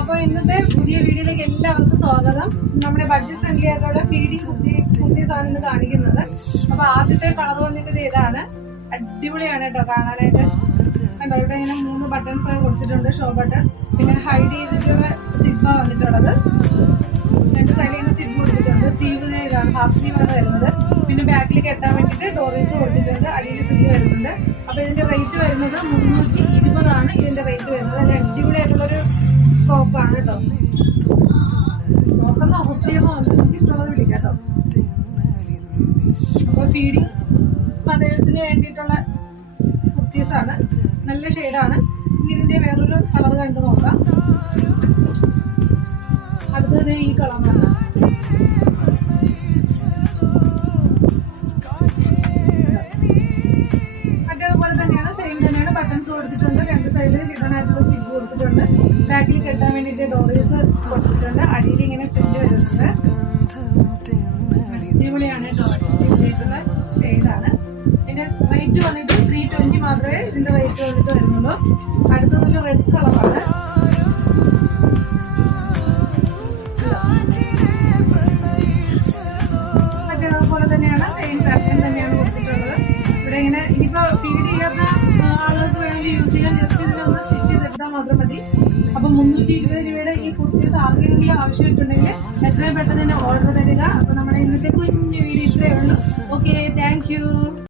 അപ്പോൾ ഇന്നത്തെ പുതിയ വീഡിയോയിലേക്ക് എല്ലാവർക്കും സ്വാഗതം. നമ്മുടെ ബഡ്ജറ്റ് ഫ്രണ്ട്ലി ആയിട്ടുള്ള ഫീഡിങ് കുർത്തീസാണ് ഇന്ന് കാണിക്കുന്നത്. അപ്പോൾ ആദ്യത്തെ കളർ വന്നിട്ട് ഇതാണ്. അടിപൊളിയാണ് കേട്ടോ കാണാനായിട്ട്. കണ്ടോ, ഇവിടെ ഇങ്ങനെ 3 ബട്ടൺസ് കൊടുത്തിട്ടുണ്ട്, ഷോ ബട്ടൺ. പിന്നെ ഹൈഡ് ചെയ്തിട്ടുള്ള സിബ്ബ വന്നിട്ടുള്ളത്. 2 സൈഡിൽ ഇങ്ങനെ സിബ് കൊടുത്തിട്ടുണ്ട്. സ്ലീവിന് ഇതാണ്, ഹാഫ് സ്ലീവാണ് വരുന്നത്. പിന്നെ ബാക്കിൽ കെട്ടാൻ വേണ്ടിയിട്ട് ഡോറീസ് കൊടുത്തിട്ടുണ്ട്. അടിയിൽ ഫ്രീ വരുന്നുണ്ട്. അപ്പോൾ ഇതിന്റെ റേറ്റ് വരുന്നത് 320 ഇതിന്റെ റേറ്റ് വരുന്നത്. നല്ല അടിപൊളിയായിട്ടുള്ളൊരു ടോപ്പാണ് കേട്ടോ. നോക്കുന്നോ കുട്ടിയമോ നമുക്ക് ഇഷ്ടമുള്ളത് വിളിക്കാം കേട്ടോ. അപ്പോൾ ഫീഡിങ് മദേഴ്സിന് വേണ്ടിയിട്ടുള്ള കുർത്തീസാണ്. നല്ല ഷെയ്ഡാണ്. ഇനി ഇതിന്റെ വേറൊരു കളർ കണ്ടു നോക്കാം. അടുത്തത് ഈ കളറാണ്. മറ്റേതുപോലെ തന്നെയാണ്, സെയിം തന്നെയാണ്. ബട്ടൺസ് കൊടുത്തിട്ടുണ്ട്. 2 സൈഡിൽ ഹിഡനായിട്ടുള്ള സിബ് കൊടുത്തിട്ടുണ്ട്. ബാക്കിൽ കെട്ടാൻ വേണ്ടിയിട്ട് ഡോറീസ് കൊടുത്തിട്ടുണ്ട്. അടിയിൽ ഇങ്ങനെ പ്രിന്റ് വരുന്നുണ്ട്. അടിപൊളിയാണ് കേട്ടോ. അടിപൊളിയായിട്ടുള്ള ഷെയ്ഡാണ്. ഇതിന്റെ റേറ്റ് വന്നിട്ട് 320 മാത്രമേ ഇതിന്റെ റേറ്റ് വന്നിട്ട് വരുന്നുള്ളൂ. അടുത്തതൊരു റെഡ് കളറാണ്. മറ്റേതുപോലെ തന്നെയാണ്, സെയിം പാറ്റേൺ തന്നെയാണ് കൊടുത്തിട്ടുള്ളത്. ഇവിടെ ഇങ്ങനെ ഇനിയിപ്പോ ഫീഡ് ചെയ്യാത്ത ആളുകൾക്ക് വേണ്ടി യൂസ് ചെയ്യാൻ ജസ്റ്റ് ഇതിനൊന്ന് സ്റ്റിച്ച് ചെയ്തെടുത്താൽ മാത്രം മതി. അപ്പൊ 320 രൂപയുടെ ഈ കുർത്തീസ് ആർക്കെങ്കിലും ആവശ്യമായിട്ടുണ്ടെങ്കിൽ എത്രയും പെട്ടെന്ന് തന്നെ ഓർഡർ തരിക. അപ്പൊ നമ്മുടെ ഇന്നത്തെ കുഞ്ഞു വീഡിയോ ഇത്രയേ ഉള്ളൂ. Okay, thank you.